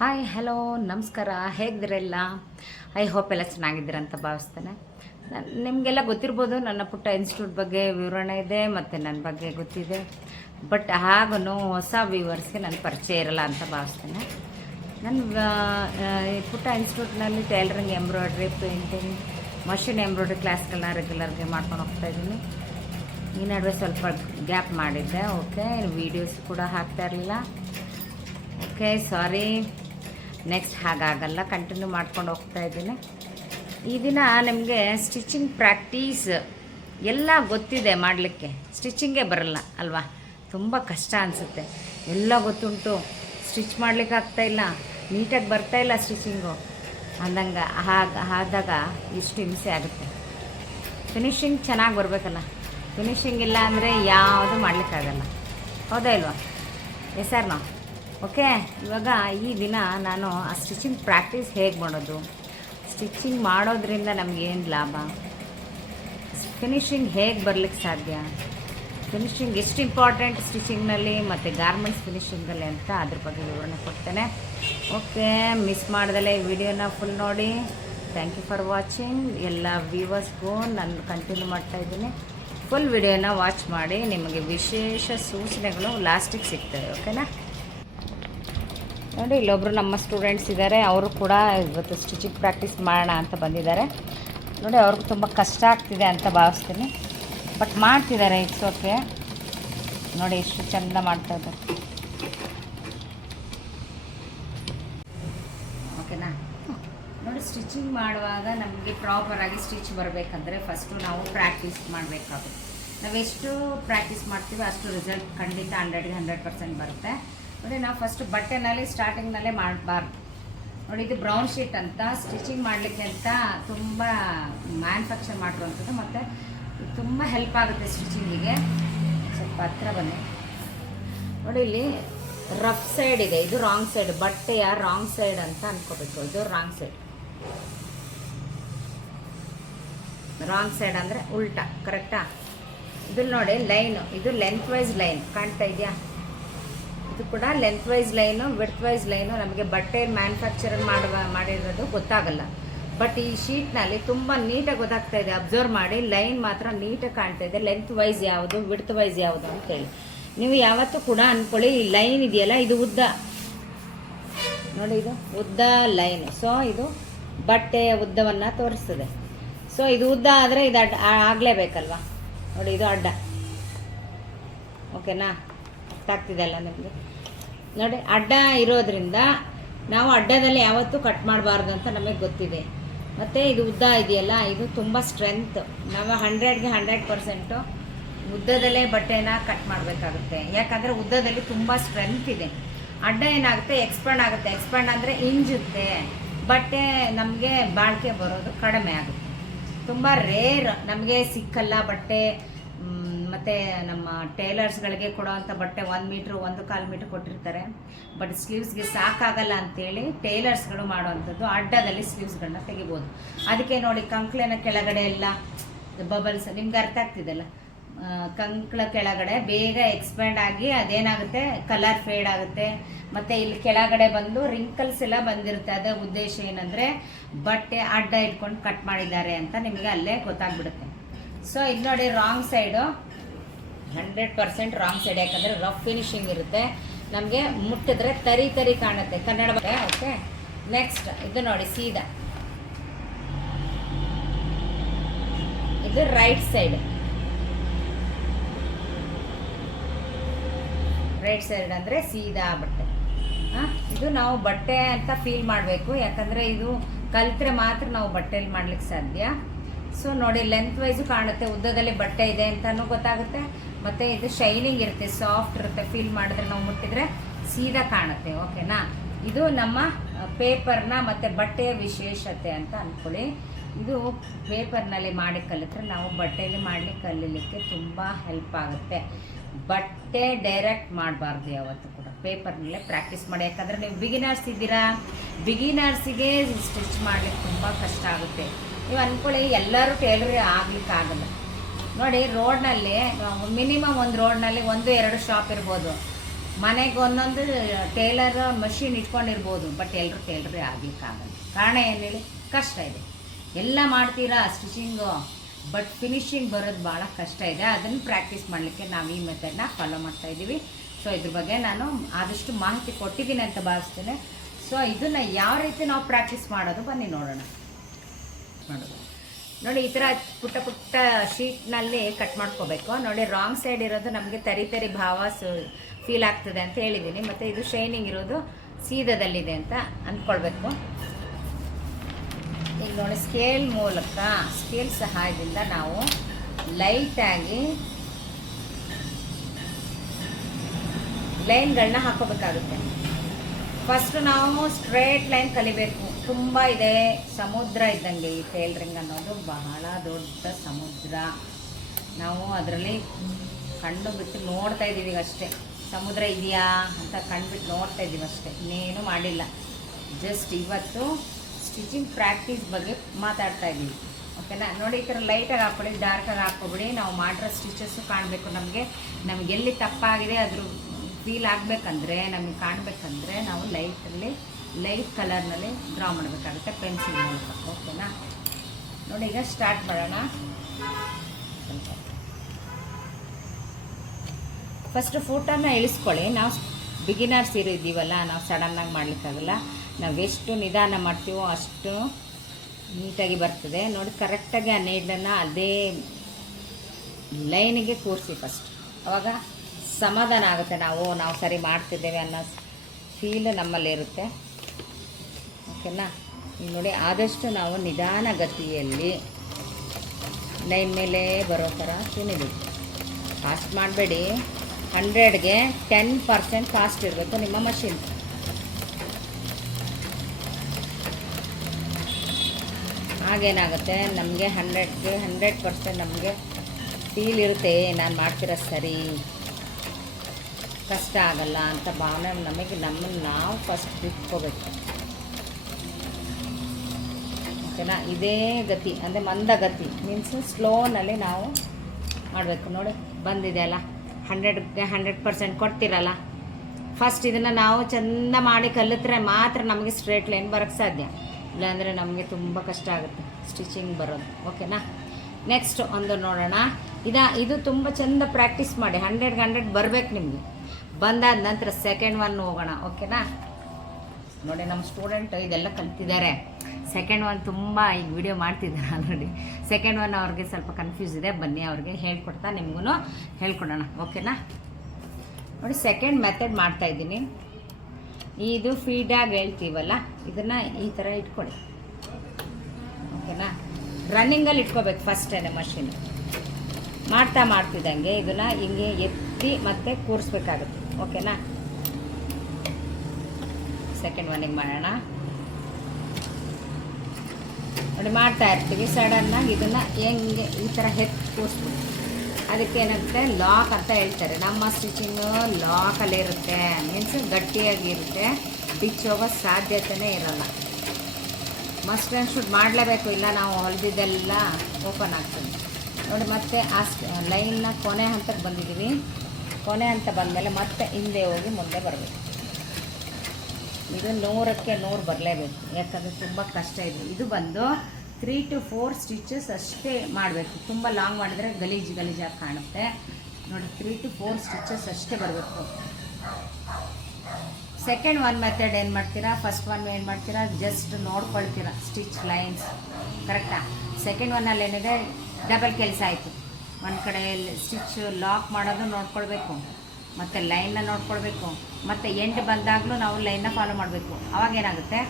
Hi hello ನಮಸ್ಕಾರ, ಹೇಗಿದ್ದೀರೆಲ್ಲ? I hope ಎಲ್ಲ ಚೆನ್ನಾಗಿದ್ದೀರಂತ ಭಾವಿಸ್ತೇನೆ. ನಿಮಗೆಲ್ಲ ಗೊತ್ತಿರ್ಬೋದು, ನನ್ನ ಪುಟ್ಟ ಇನ್ಸ್ಟಿಟ್ಯೂಟ್ ಬಗ್ಗೆ ವಿವರಣೆ ಇದೆ ಮತ್ತು ನನ್ನ ಬಗ್ಗೆ ಗೊತ್ತಿದೆ. ಬಟ್ ಹಾಗೂ ಹೊಸ ವ್ಯೂವರ್ಸ್ಗೆ ನನ್ನ ಪರಿಚಯ ಇರಲ್ಲ ಅಂತ ಭಾವಿಸ್ತೇನೆ. ನನ್ನ ಈ ಪುಟ್ಟ ಇನ್ಸ್ಟಿಟ್ಯೂಟ್ನಲ್ಲಿ tailoring, embroidery, painting, machine embroidery ಕ್ಲಾಸ್ಗಳನ್ನ ರೆಗ್ಯುಲರ್ಗೆ ಮಾಡ್ಕೊಂಡು ಹೋಗ್ತಾಯಿದ್ದೀನಿ. ಈ ನಡುವೆ ಸ್ವಲ್ಪ ಗ್ಯಾಪ್ ಮಾಡಿದ್ದೆ. ಓಕೆ, ವೀಡಿಯೋಸ್ ಕೂಡ ಹಾಕ್ತಾ ಇರಲಿಲ್ಲ. ಓಕೆ, ಸಾರಿ. ನೆಕ್ಸ್ಟ್ ಹಾಗಾಗಲ್ಲ, ಕಂಟಿನ್ಯೂ ಮಾಡ್ಕೊಂಡು ಹೋಗ್ತಾ ಇದ್ದೀನಿ. ಈ ದಿನ ನಿಮಗೆ ಸ್ಟಿಚಿಂಗ್ ಪ್ರಾಕ್ಟೀಸ್ ಎಲ್ಲ ಗೊತ್ತಿದೆ, ಮಾಡಲಿಕ್ಕೆ ಸ್ಟಿಚಿಂಗೇ ಬರಲ್ಲ ಅಲ್ವಾ? ತುಂಬ ಕಷ್ಟ ಅನಿಸುತ್ತೆ. ಎಲ್ಲ ಗೊತ್ತುಂಟು, ಸ್ಟಿಚ್ ಮಾಡಲಿಕ್ಕೆ ಆಗ್ತಾಯಿಲ್ಲ, ನೀಟಾಗಿ ಬರ್ತಾಯಿಲ್ಲ ಸ್ಟಿಚಿಂಗು ಅಂದಂಗೆ ಆದಾಗ ಇಷ್ಟು ಹಿಂಸೆ ಆಗುತ್ತೆ. ಫಿನಿಷಿಂಗ್ ಚೆನ್ನಾಗಿ ಬರಬೇಕಲ್ಲ, ಫಿನಿಷಿಂಗ್ ಇಲ್ಲ ಅಂದರೆ ಯಾವುದು ಮಾಡಲಿಕ್ಕಾಗಲ್ಲ. ಹೌದಾ ಇಲ್ವಾ? S R no? ಓಕೆ, ಇವಾಗ ಈ ದಿನ ನಾನು ಆ ಸ್ಟಿಚಿಂಗ್ ಪ್ರಾಕ್ಟೀಸ್ ಹೇಗೆ ಮಾಡೋದು, ಸ್ಟಿಚಿಂಗ್ ಮಾಡೋದ್ರಿಂದ ನಮಗೇನು ಲಾಭ, ಫಿನಿಷಿಂಗ್ ಹೇಗೆ ಬರಲಿಕ್ಕೆ ಸಾಧ್ಯ, ಫಿನಿಷಿಂಗ್ ಎಷ್ಟು ಇಂಪಾರ್ಟೆಂಟ್ ಸ್ಟಿಚಿಂಗ್ನಲ್ಲಿ ಮತ್ತು ಗಾರ್ಮೆಂಟ್ಸ್ ಫಿನಿಷಿಂಗಲ್ಲಿ ಅಂತ ಅದ್ರ ಬಗ್ಗೆ ವಿವರಣೆ ಕೊಡ್ತೇನೆ. ಓಕೆ, ಮಿಸ್ ಮಾಡ್ದಲೇ ಈ ವಿಡಿಯೋನ ಫುಲ್ ನೋಡಿ. Thank you for watching. ಎಲ್ಲ ವ್ಯೂವರ್ಸ್ಗೂ ನಾನು ಕಂಟಿನ್ಯೂ ಮಾಡ್ತಾಯಿದ್ದೀನಿ. ಫುಲ್ ವಿಡಿಯೋನ ವಾಚ್ ಮಾಡಿ, ನಿಮಗೆ ವಿಶೇಷ ಸೂಚನೆಗಳು ಲಾಸ್ಟಿಗೆ ಸಿಗ್ತವೆ. ಓಕೆನಾ? ನೋಡಿ, ಇಲ್ಲೊಬ್ಬರು ನಮ್ಮ ಸ್ಟೂಡೆಂಟ್ಸ್ ಇದ್ದಾರೆ, ಅವರು ಕೂಡ ಇವತ್ತು ಸ್ಟಿಚಿಂಗ್ ಪ್ರಾಕ್ಟೀಸ್ ಮಾಡೋಣ ಅಂತ ಬಂದಿದ್ದಾರೆ. ನೋಡಿ, ಅವ್ರಿಗೂ ತುಂಬ ಕಷ್ಟ ಆಗ್ತಿದೆ ಅಂತ ಭಾವಿಸ್ತೀನಿ, ಬಟ್ ಮಾಡ್ತಿದ್ದಾರೆ. It's okay. ನೋಡಿ ಎಷ್ಟು ಚೆಂದ ಮಾಡ್ತಾಯಿದ್ದಾರೆ. ಓಕೆನಾ? ನೋಡಿ, ಸ್ಟಿಚಿಂಗ್ ಮಾಡುವಾಗ ನಮಗೆ ಪ್ರಾಪರಾಗಿ ಸ್ಟಿಚ್ ಬರಬೇಕಂದ್ರೆ ಫಸ್ಟು ನಾವು ಪ್ರಾಕ್ಟೀಸ್ ಮಾಡಬೇಕಾಗುತ್ತೆ. ನಾವೆಷ್ಟು ಪ್ರಾಕ್ಟೀಸ್ ಮಾಡ್ತೀವಿ ಅಷ್ಟು ರಿಸಲ್ಟ್ ಖಂಡಿತ 100ಗೆ 100% ಬರುತ್ತೆ. ನೋಡಿ, ನಾವು ಫಸ್ಟ್ ಬಟ್ಟೆನಲ್ಲಿ ಸ್ಟಾರ್ಟಿಂಗ್ನಲ್ಲೇ ಮಾಡಬಾರ್ದು. ನೋಡಿ, ಇದು ಬ್ರೌನ್ ಶೀಟ್ ಅಂತ ಸ್ಟಿಚಿಂಗ್ ಮಾಡಲಿಕ್ಕೆ ಅಂತ ತುಂಬ ಮ್ಯಾನುಫ್ಯಾಕ್ಚರ್ ಮಾಡಿರುವಂಥದ್ದು, ಮತ್ತು ತುಂಬ ಹೆಲ್ಪ್ ಆಗುತ್ತೆ ಸ್ಟಿಚಿಂಗಿಗೆ. ಸ್ವಲ್ಪ ಹತ್ರ ಬನ್ನಿ. ನೋಡಿ, ಇಲ್ಲಿ ರಫ್ ಸೈಡ್ ಇದೆ, ಇದು ರಾಂಗ್ ಸೈಡ್, ಬಟ್ಟೆಯ ರಾಂಗ್ ಸೈಡ್ ಅಂತ ಅನ್ಕೋಬೇಕು. ಇದು ರಾಂಗ್ ಸೈಡ್. ರಾಂಗ್ ಸೈಡ್ ಅಂದರೆ ಉಲ್ಟಾ, ಕರೆಕ್ಟಾ? ಇದು ನೋಡಿ ಲೈನು, ಇದು ಲೆಂತ್ ವೈಸ್ ಲೈನ್ ಕಾಣ್ತಾ ಇದೆಯಾ? ಇದು ಕೂಡ length wise line, width wise line. ನಮಗೆ ಬಟ್ಟೆ ಮ್ಯಾನುಫ್ಯಾಕ್ಚರ್ ಮಾಡಿರೋದು ಗೊತ್ತಾಗಲ್ಲ, ಬಟ್ ಈ ಶೀಟ್ನಲ್ಲಿ ತುಂಬ ನೀಟಾಗಿ ಗೊತ್ತಾಗ್ತಾ ಇದೆ. ಅಬ್ಸರ್ವ್ ಮಾಡಿ, ಲೈನ್ ಮಾತ್ರ ನೀಟಾಗಿ ಕಾಣ್ತಾ ಇದೆ. ಲೆಂತ್ ವೈಸ್ ಯಾವುದು, ವಿಡ್ತ್ ವೈಸ್ ಯಾವುದು ಅಂತೇಳಿ ನೀವು ಯಾವತ್ತೂ ಕೂಡ ಅಂದ್ಕೊಳ್ಳಿ. ಈ ಲೈನ್ ಇದೆಯಲ್ಲ, ಇದು ಉದ್ದ. ನೋಡಿ, ಇದು ಉದ್ದ ಲೈನ್. ಸೊ ಇದು ಬಟ್ಟೆಯ ಉದ್ದವನ್ನು ತೋರಿಸ್ತದೆ. ಸೊ ಇದು ಉದ್ದ ಆದರೆ ಇದು ಅಡ್ಡ ಆಗಲೇಬೇಕಲ್ವ? ನೋಡಿ, ಇದು ಅಡ್ಡ. ಓಕೆನಾ? ಆಗ್ತಿದೆ ಅಲ್ಲ ನಿಮಗೆ? ನೋಡಿ, ಅಡ್ಡ ಇರೋದ್ರಿಂದ ನಾವು ಅಡ್ಡದಲ್ಲಿ ಯಾವತ್ತೂ ಕಟ್ ಮಾಡಬಾರ್ದು ಅಂತ ನಮಗೆ ಗೊತ್ತಿದೆ. ಮತ್ತು ಇದು ಉದ್ದ ಇದೆಯಲ್ಲ, ಇದು ತುಂಬ ಸ್ಟ್ರೆಂತ್. ನಾವು 100ಗೆ 100% ಉದ್ದದಲ್ಲೇ ಬಟ್ಟೆನ ಕಟ್ ಮಾಡಬೇಕಾಗುತ್ತೆ. ಯಾಕಂದರೆ ಉದ್ದದಲ್ಲಿ ತುಂಬ ಸ್ಟ್ರೆಂತ್ ಇದೆ. ಅಡ್ಡ ಏನಾಗುತ್ತೆ, ಎಕ್ಸ್ಪಾಂಡ್ ಆಗುತ್ತೆ. ಎಕ್ಸ್ಪಾಂಡ್ ಅಂದರೆ ಇಂಜುತ್ತೆ, ಬಟ್ಟೆ ನಮಗೆ ಬಾಳಿಕೆ ಬರೋದು ಕಡಿಮೆ ಆಗುತ್ತೆ. ತುಂಬ ರೇರ್, ನಮಗೆ ಸಿಕ್ಕಲ್ಲ ಬಟ್ಟೆ. ಮತ್ತು ನಮ್ಮ ಟೇಲರ್ಸ್ಗಳಿಗೆ ಕೊಡೋವಂಥ ಬಟ್ಟೆ 1 ಮೀಟ್ರ್ 1.25 ಮೀಟ್ರ್ ಕೊಟ್ಟಿರ್ತಾರೆ, ಬಟ್ ಸ್ಲೀವ್ಸ್ಗೆ ಸಾಕಾಗಲ್ಲ ಅಂಥೇಳಿ ಟೇಲರ್ಸ್ಗಳು ಮಾಡೋವಂಥದ್ದು ಅಡ್ಡದಲ್ಲಿ ಸ್ಲೀವ್ಸ್ಗಳನ್ನ ತೆಗಿಬೋದು. ಅದಕ್ಕೆ ನೋಡಿ, ಕಂಕ್ಳಿನ ಕೆಳಗಡೆ ಎಲ್ಲ ಬಬಲ್ಸ್, ನಿಮ್ಗೆ ಅರ್ಥ ಆಗ್ತಿದೆಲ್ಲ, ಕಂಕ್ಳ ಕೆಳಗಡೆ ಬೇಗ ಎಕ್ಸ್ಪ್ಯಾಂಡ್ ಆಗಿ ಅದೇನಾಗುತ್ತೆ, ಕಲರ್ ಫೇಡ್ ಆಗುತ್ತೆ. ಮತ್ತು ಇಲ್ಲಿ ಕೆಳಗಡೆ ಬಂದು ರಿಂಕಲ್ಸ್ ಎಲ್ಲ ಬಂದಿರುತ್ತೆ. ಅದರ ಉದ್ದೇಶ ಏನಂದರೆ ಬಟ್ಟೆ ಅಡ್ಡ ಇಟ್ಕೊಂಡು ಕಟ್ ಮಾಡಿದ್ದಾರೆ ಅಂತ ನಿಮಗೆ ಅಲ್ಲೇ ಗೊತ್ತಾಗ್ಬಿಡುತ್ತೆ. ಸೊ ಇದು ನೋಡಿ, ರಾಂಗ್ ಸೈಡು 100% ರಾಂಗ್ ಸೈಡ್. ಯಾಕಂದರೆ ರಫ್ ಫಿನಿಶಿಂಗ್ ಇರುತ್ತೆ, ನಮಗೆ ಮುಟ್ಟಿದ್ರೆ ತರಿ ಕಾಣುತ್ತೆ ಕನ್ನಡ ಬಟ್ಟೆ. ಓಕೆ, ನೆಕ್ಸ್ಟ್ ಇದು ನೋಡಿ, ಸೀದಾ ಇದು ರೈಟ್ ಸೈಡ್. ರೈಟ್ ಸೈಡ್ ಅಂದರೆ ಸೀದಾ ಬಟ್ಟೆ. ಇದು ನಾವು ಬಟ್ಟೆ ಅಂತ ಫೀಲ್ ಮಾಡಬೇಕು, ಯಾಕಂದರೆ ಇದು ಕಲಿತ್ರೆ ಮಾತ್ರ ನಾವು ಬಟ್ಟೆಯಲ್ಲಿ ಮಾಡ್ಲಿಕ್ಕೆ ಸಾಧ್ಯ. ಸೊ ನೋಡಿ, ಲೆಂತ್ ವೈಸು ಕಾಣುತ್ತೆ, ಉದ್ದದಲ್ಲಿ ಬಟ್ಟೆ ಇದೆ ಅಂತಲೂ ಗೊತ್ತಾಗುತ್ತೆ. ಮತ್ತು ಇದು ಶೈನಿಂಗ್ ಇರುತ್ತೆ, ಸಾಫ್ಟ್ ಇರುತ್ತೆ. ಫೀಲ್ ಮಾಡಿದ್ರೆ ನಾವು ಮುಟ್ಟಿದ್ರೆ ಸೀದಾ ಕಾಣುತ್ತೆ. ಓಕೆನಾ? ಇದು ನಮ್ಮ ಪೇಪರ್ನ ಮತ್ತು ಬಟ್ಟೆಯ ವಿಶೇಷತೆ ಅಂತ ಅಂದ್ಕೊಳ್ಳಿ. ಇದು ಪೇಪರ್ನಲ್ಲಿ ಮಾಡಿ ಕಲಿತ್ರೆ ನಾವು ಬಟ್ಟೆಯಲ್ಲಿ ಮಾಡಲಿಕ್ಕೆ ಕಲೀಲಿಕ್ಕೆ ತುಂಬ ಹೆಲ್ಪ್ ಆಗುತ್ತೆ. ಬಟ್ಟೆ ಡೈರೆಕ್ಟ್ ಮಾಡಬಾರ್ದು ಯಾವತ್ತೂ ಕೂಡ, ಪೇಪರ್ನಲ್ಲೇ ಪ್ರಾಕ್ಟೀಸ್ ಮಾಡಿ. ಯಾಕಂದರೆ ನೀವು ಬಿಗಿನರ್ಸ್ ಇದ್ದೀರಾ, ಬಿಗಿನರ್ಸಿಗೆ ಸ್ಟಿಚ್ ಮಾಡಲಿಕ್ಕೆ ತುಂಬ ಕಷ್ಟ ಆಗುತ್ತೆ. ನೀವು ಅಂದ್ಕೊಳ್ಳಿ, ಎಲ್ಲರೂ ಟೇಲರ್ ಆಗಲಿಕ್ಕಾಗಲ್ಲ. ನೋಡಿ, ರೋಡ್ನಲ್ಲಿ ಮಿನಿಮಮ್ ಒಂದು ರೋಡ್ನಲ್ಲಿ 1-2 ಶಾಪ್ ಇರ್ಬೋದು. ಮನೆಗೆ ಒಂದೊಂದು ಟೇಲರ್ ಮಷಿನ್ ಇಟ್ಕೊಂಡಿರ್ಬೋದು, ಬಟ್ ಎಲ್ಲರೂ ಟೇಲರೇ ಆಗಲಿಕ್ಕಾಗಲ್ಲ. ಕಾರಣ ಏನು ಹೇಳಿ, ಕಷ್ಟ ಇದೆ. ಎಲ್ಲ ಮಾಡ್ತೀರಾ ಸ್ಟಿಚಿಂಗು, ಬಟ್ ಫಿನಿಶಿಂಗ್ ಬರೋದು ಭಾಳ ಕಷ್ಟ ಇದೆ. ಅದನ್ನು ಪ್ರಾಕ್ಟೀಸ್ ಮಾಡಲಿಕ್ಕೆ ನಾವು ಈ ಮೆಥಡ್ನ ಫಾಲೋ ಮಾಡ್ತಾಯಿದ್ದೀವಿ. ಸೊ ಇದ್ರ ಬಗ್ಗೆ ನಾನು ಆದಷ್ಟು ಮಾಹಿತಿ ಕೊಟ್ಟಿದ್ದೀನಿ ಅಂತ ಭಾವಿಸ್ತೇನೆ. ಸೊ ಇದನ್ನು ಯಾವ ರೀತಿ ನಾವು ಪ್ರಾಕ್ಟೀಸ್ ಮಾಡೋದು ಬನ್ನಿ ನೋಡೋಣ. ನೋಡಿ, ಈ ಥರ ಪುಟ್ಟ ಪುಟ್ಟ ಶೀಟ್ನಲ್ಲಿ ಕಟ್ ಮಾಡ್ಕೋಬೇಕು. ನೋಡಿ, ರಾಂಗ್ ಸೈಡ್ ಇರೋದು ನಮಗೆ ತರಿ ತರಿ ಭಾವ ಫೀಲ್ ಆಗ್ತದೆ ಅಂತ ಹೇಳಿದ್ದೀನಿ. ಮತ್ತು ಇದು ಶೈನಿಂಗ್ ಇರೋದು ಸೀದದಲ್ಲಿದೆ ಅಂತ ಅಂದ್ಕೊಳ್ಬೇಕು. ಈಗ ನೋಡಿ, ಸ್ಕೇಲ್ ಸಹಾಯದಿಂದ ನಾವು ಲೈಟಾಗಿ ಲೈನ್ಗಳನ್ನ ಹಾಕೋಬೇಕಾಗುತ್ತೆ. ಫಸ್ಟು ನಾವು ಸ್ಟ್ರೇಟ್ ಲೈನ್ ಕಲಿಬೇಕು. ತುಂಬ ಇದೆ, ಸಮುದ್ರ ಇದ್ದಂಗೆ ಈ ಟೈಲರಿಂಗ್ ಅನ್ನೋದು ಬಹಳ ದೊಡ್ಡ ಸಮುದ್ರ. ನಾವು ಅದರಲ್ಲಿ ಕಣ್ಣು ಬಿಟ್ಟು ನೋಡ್ತಾ ಇದ್ದೀವಿ ಅಷ್ಟೇ. ಸಮುದ್ರ ಇದೆಯಾ ಅಂತ ಕಣ್ಬಿಟ್ಟು ನೋಡ್ತಾ ಇದ್ದೀವಿ ಅಷ್ಟೇ, ಇನ್ನೇನು ಮಾಡಿಲ್ಲ. ಜಸ್ಟ್ ಇವತ್ತು ಸ್ಟಿಚಿಂಗ್ ಪ್ರಾಕ್ಟೀಸ್ ಬಗ್ಗೆ ಮಾತಾಡ್ತಾ ಇದ್ದೀವಿ, ಓಕೆನಾ. ನೋಡಿ, ಈ ಥರ ಲೈಟಾಗಿ ಹಾಕ್ಬಿಡಿ, ಡಾರ್ಕಾಗಿ ಹಾಕ್ಕೊಬಿಡಿ. ನಾವು ಮಾಡಿರೋ ಸ್ಟಿಚಸ್ಸು ಕಾಣಬೇಕು ನಮಗೆ ಎಲ್ಲಿ ತಪ್ಪಾಗಿದೆ ಅದ್ರ ಫೀಲ್ ಆಗಬೇಕಂದ್ರೆ, ನಮಗೆ ಕಾಣಬೇಕಂದ್ರೆ ನಾವು ಲೈಟ್ ಕಲರ್ನಲ್ಲಿ ಡ್ರಾ ಮಾಡಬೇಕಾಗುತ್ತೆ ಪೆನ್ಸಿಲ್ ಮೂಲಕ, ಓಕೆನಾ. ನೋಡಿ, ಈಗ ಸ್ಟಾರ್ಟ್ ಮಾಡೋಣ. ಫಸ್ಟು ಫೋಟೋನ ಇಳಿಸ್ಕೊಳ್ಳಿ. ನಾವು ಬಿಗಿನರ್ಸ್ ಇದ್ದೀವಲ್ಲ, ನಾವು ಸಡನ್ನಾಗಿ ಮಾಡಲಿಕ್ಕಾಗಲ್ಲ. ನಾವು ಎಷ್ಟು ನಿಧಾನ ಮಾಡ್ತೀವೋ ಅಷ್ಟು ನೀಟಾಗಿ ಬರ್ತದೆ. ನೋಡಿ, ಕರೆಕ್ಟಾಗಿ ಆ ನೀಡನ್ನು ಅದೇ ಲೈನಿಗೆ ಕೂರಿಸಿ ಫಸ್ಟ್. ಆವಾಗ ಸಮಾಧಾನ ಆಗುತ್ತೆ, ನಾವು ಸರಿ ಮಾಡ್ತಿದ್ದೇವೆ ಅನ್ನೋ ಫೀಲ್ ನಮ್ಮಲ್ಲಿರುತ್ತೆ, ಓಕೆನಾ. ಈಗ ನೋಡಿ, ಆದಷ್ಟು ನಾವು ನಿಧಾನ ಗತಿಯಲ್ಲಿ ಲೈನ್ ಮೇಲೆ ಬರೋ ಥರ ತುಣಿಬೇಕು. ಫಾಸ್ಟ್ ಮಾಡಬೇಡಿ. 100ಗೆ 10% ಫಾಸ್ಟ್ ಇರಬೇಕು ನಿಮ್ಮ ಮಷಿನ್. ಆಗೇನಾಗುತ್ತೆ, ನಮಗೆ 100ಗೆ 100% ನಮಗೆ ಫೀಲ್ ಇರುತ್ತೆ, ನಾನು ಮಾಡ್ತಿರೋ ಸರಿ, ಕಷ್ಟ ಆಗಲ್ಲ ಅಂತ ಭಾವನೆ ನಮ್ಮನ್ನು ನಾವು ಫಸ್ಟ್ ತಿಳ್ಕೋಬೇಕು, ಓಕೆನಾ. ಇದೇ ಗತಿ ಅಂದರೆ ಮಂದ ಗತಿ ಮೀನ್ಸ್ ಸ್ಲೋನಲ್ಲಿ ನಾವು ಮಾಡಬೇಕು. ನೋಡಿ, ಬಂದಿದೆ ಅಲ್ಲ, 100ಗೆ 100% ಕೊಡ್ತಿರಲ್ಲ. ಫಸ್ಟ್ ಇದನ್ನು ನಾವು ಚೆಂದ ಮಾಡಿ ಕಲಿತ್ರೆ ಮಾತ್ರ ನಮಗೆ ಸ್ಟ್ರೇಟ್ ಲೈನ್ ಬರೋಕ್ಕೆ ಸಾಧ್ಯ. ಇಲ್ಲಾಂದರೆ ನಮಗೆ ತುಂಬ ಕಷ್ಟ ಆಗುತ್ತೆ ಸ್ಟಿಚಿಂಗ್ ಬರೋದು, ಓಕೆನಾ. ನೆಕ್ಸ್ಟ್ ಒಂದು ನೋಡೋಣ. ಇದು ತುಂಬ ಚೆಂದ ಪ್ರಾಕ್ಟೀಸ್ ಮಾಡಿ. 100ಗೆ 100 ಬರಬೇಕು ನಿಮಗೆ. ಬಂದಾದ ನಂತರ ಸೆಕೆಂಡ್ ಒನ್ ಹೋಗೋಣ, ಓಕೆನಾ. ನೋಡಿ, ನಮ್ಮ ಸ್ಟೂಡೆಂಟ್ ಇದೆಲ್ಲ ಕಲ್ತಿದ್ದಾರೆ. ಸೆಕೆಂಡ್ ಒನ್ ತುಂಬ ಈಗ ವಿಡಿಯೋ ಮಾಡ್ತಿದ್ದಾರೆ ಆಲ್ರೆಡಿ. ಸೆಕೆಂಡ್ ಒನ್ ಅವ್ರಿಗೆ ಸ್ವಲ್ಪ ಕನ್ಫ್ಯೂಸ್ ಇದೆ, ಬನ್ನಿ ಅವ್ರಿಗೆ ಹೇಳ್ಕೊಡ್ತಾ ನಿಮಗೂ ಹೇಳ್ಕೊಡೋಣ, ಓಕೆನಾ. ನೋಡಿ, ಸೆಕೆಂಡ್ ಮೆಥಡ್ ಮಾಡ್ತಾಯಿದ್ದೀನಿ. ಇದು ಫೀಡಾಗಿ ಹೇಳ್ತೀವಲ್ಲ, ಇದನ್ನು ಈ ಥರ ಇಟ್ಕೊಳ್ಳಿ, ಓಕೆನಾ. ರನ್ನಿಂಗಲ್ಲಿ ಇಟ್ಕೋಬೇಕು ಫಸ್ಟೇನೆ ಮಷಿನ್. ಮಾಡ್ತಿದ್ದಂಗೆ ಇದನ್ನು ಹಿಂಗೆ ಎತ್ತಿ ಮತ್ತೆ ಕೂರಿಸ್ಬೇಕಾಗುತ್ತೆ, ಓಕೆನಾ. ಸೆಕೆಂಡ್ ಒನ್ನಿಗೆ ಮಾಡೋಣ. ನೋಡಿ, ಮಾಡ್ತಾ ಇರ್ತೀವಿ. ಸಡನ್ನಾಗಿ ಇದನ್ನು ಹೆಂಗೆ ಈ ಥರ ಎತ್ತಿ ಕೂರಿಸ್ಬೇಕು. ಅದಕ್ಕೇನಂತೆ ಲಾಕ್ ಅಂತ ಹೇಳ್ತಾರೆ. ನಮ್ಮ ಸ್ಟಿಚಿಂಗು ಲಾಕಲ್ಲೇ ಇರುತ್ತೆ, ಮೀನ್ಸ್ ಗಟ್ಟಿಯಾಗಿರುತ್ತೆ, ಬಿಚ್ಚೋಗೋ ಸಾಧ್ಯತೆಯೇ ಇರೋಲ್ಲ. ಮಸ್ಟ್ ಆ್ಯಂಡ್ ಶುಡ್ ಮಾಡಲೇಬೇಕು, ಇಲ್ಲ ನಾವು ಹೊಲಿದಿದ್ದೆಲ್ಲ ಓಪನ್ ಆಗ್ತದೆ. ನೋಡಿ, ಮತ್ತೆ ಆ ಲೈನ್ನ ಕೊನೆ ಹಂತಕ್ಕೆ ಬಂದಿದ್ದೀವಿ. ಕೊನೆ ಹಂತ ಬಂದಮೇಲೆ ಮತ್ತೆ ಹಿಂದೆ ಹೋಗಿ ಮುಂದೆ ಬರಬೇಕು. ಇದು 100ಕ್ಕೆ 100 ಬರಲೇಬೇಕು, ಯಾಕಂದರೆ ತುಂಬ ಕಷ್ಟ ಇದೆ. ಇದು ಬಂದು 3 to 4 ಸ್ಟಿಚಸ್ ಅಷ್ಟೇ ಮಾಡಬೇಕು. ತುಂಬ ಲಾಂಗ್ ಮಾಡಿದರೆ ಗಲೀಜಾಗಿ ಕಾಣುತ್ತೆ. ನೋಡಿ, 3 to 4 ಸ್ಟಿಚಸ್ ಅಷ್ಟೇ ಬರಬೇಕು. ಸೆಕೆಂಡ್ ಒನ್ ಮೆಥಡ್ ಏನು ಮಾಡ್ತೀರಾ, ಫಸ್ಟ್ ಒನ್ ಏನು ಮಾಡ್ತೀರಾ, ಜಸ್ಟ್ ನೋಡ್ಕೊಳ್ತೀರಾ ಸ್ಟಿಚ್ ಲೈನ್ಸ್ ಕರೆಕ್ಟಾ. ಸೆಕೆಂಡ್ ಒನ್ನಲ್ಲಿ ಏನಿದೆ, ಡಬಲ್ ಕೆಲಸ ಆಯಿತು. ಒಂದು ಕಡೆ ಸ್ಟಿಚ್ ಲಾಕ್ ಮಾಡೋದು ನೋಡ್ಕೊಳ್ಬೇಕು, ಮತ್ತು ಲೈನ್ನ ನೋಡ್ಕೊಳ್ಬೇಕು, ಮತ್ತು ಎಂಡ್ ಬಂದಾಗಲೂ ನಾವು ಲೈನ್ನ ಫಾಲೋ ಮಾಡಬೇಕು. ಅವಾಗೇನಾಗುತ್ತೆ,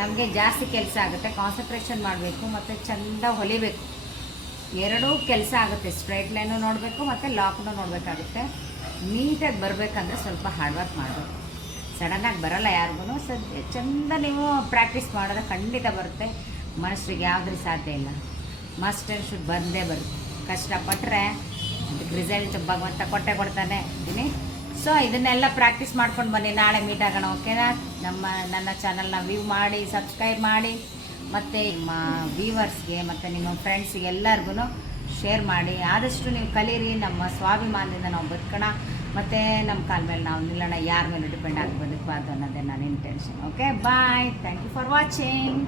ನಮಗೆ ಜಾಸ್ತಿ ಕೆಲಸ ಆಗುತ್ತೆ, ಕಾನ್ಸಂಟ್ರೇಷನ್ ಮಾಡಬೇಕು, ಮತ್ತು ಚೆಂದ ಹೊಲಿಬೇಕು. ಎರಡೂ ಕೆಲಸ ಆಗುತ್ತೆ. ಸ್ಟ್ರೈಟ್ ಲೈನು ನೋಡಬೇಕು ಮತ್ತು ಲಾಕ್ನು ನೋಡಬೇಕಾಗುತ್ತೆ. ನೀಟಾಗಿ ಬರಬೇಕಂದ್ರೆ ಸ್ವಲ್ಪ ಹಾರ್ಡ್ ವರ್ಕ್ ಮಾಡಬೇಕು. ಸಡನ್ನಾಗಿ ಬರೋಲ್ಲ ಯಾರಿಗೂ. ಚೆಂದ ನೀವು ಪ್ರಾಕ್ಟೀಸ್ ಮಾಡಿದ್ರೆ ಖಂಡಿತ ಬರುತ್ತೆ. ಮನುಷ್ಯರಿಗೆ ಯಾವುದ್ರೂ ಸಾಧ್ಯ ಇಲ್ಲ. ಮಸ್ಟ್ ಆ್ಯಂಡ್ ಶುಡ್ ಬಂದೇ ಬರುತ್ತೆ. ಕಷ್ಟಪಟ್ಟರೆ ಅದಕ್ಕೆ ರಿಸಲ್ಟ್ ಭಗವಂತ ಕೊಟ್ಟೆ ಕೊಡ್ತಾನೆ ಇದ್ದೀನಿ. ಸೊ ಇದನ್ನೆಲ್ಲ ಪ್ರಾಕ್ಟೀಸ್ ಮಾಡ್ಕೊಂಡು ಬನ್ನಿ. ನಾಳೆ ಮೀಟ್ ಆಗೋಣ, ಓಕೆನಾ. ನನ್ನ ಚಾನಲ್ನ ವ್ಯೂ ಮಾಡಿ, ಸಬ್ಸ್ಕ್ರೈಬ್ ಮಾಡಿ, ಮತ್ತು ನಿಮ್ಮ ವ್ಯೂವರ್ಸ್ಗೆ ಮತ್ತು ನಿಮ್ಮ ಫ್ರೆಂಡ್ಸಿಗೆ ಎಲ್ಲರಿಗೂ ಶೇರ್ ಮಾಡಿ. ಆದಷ್ಟು ನೀವು ಕಲೀರಿ. ನಮ್ಮ ಸ್ವಾಭಿಮಾನದಿಂದ ನಾವು ಬದುಕೋಣ. ಮತ್ತು ನಮ್ಮ ಕಾಲ ಮೇಲೆ ನಾವು ನಿಲ್ಲೋಣ, ಯಾರ ಮೇಲೆ ಡಿಪೆಂಡ್ ಆಗಿ ಬದುಕಬಾರ್ದು ಅನ್ನೋದೇ ನನ್ನ intention. Okay bye, thank you for watching.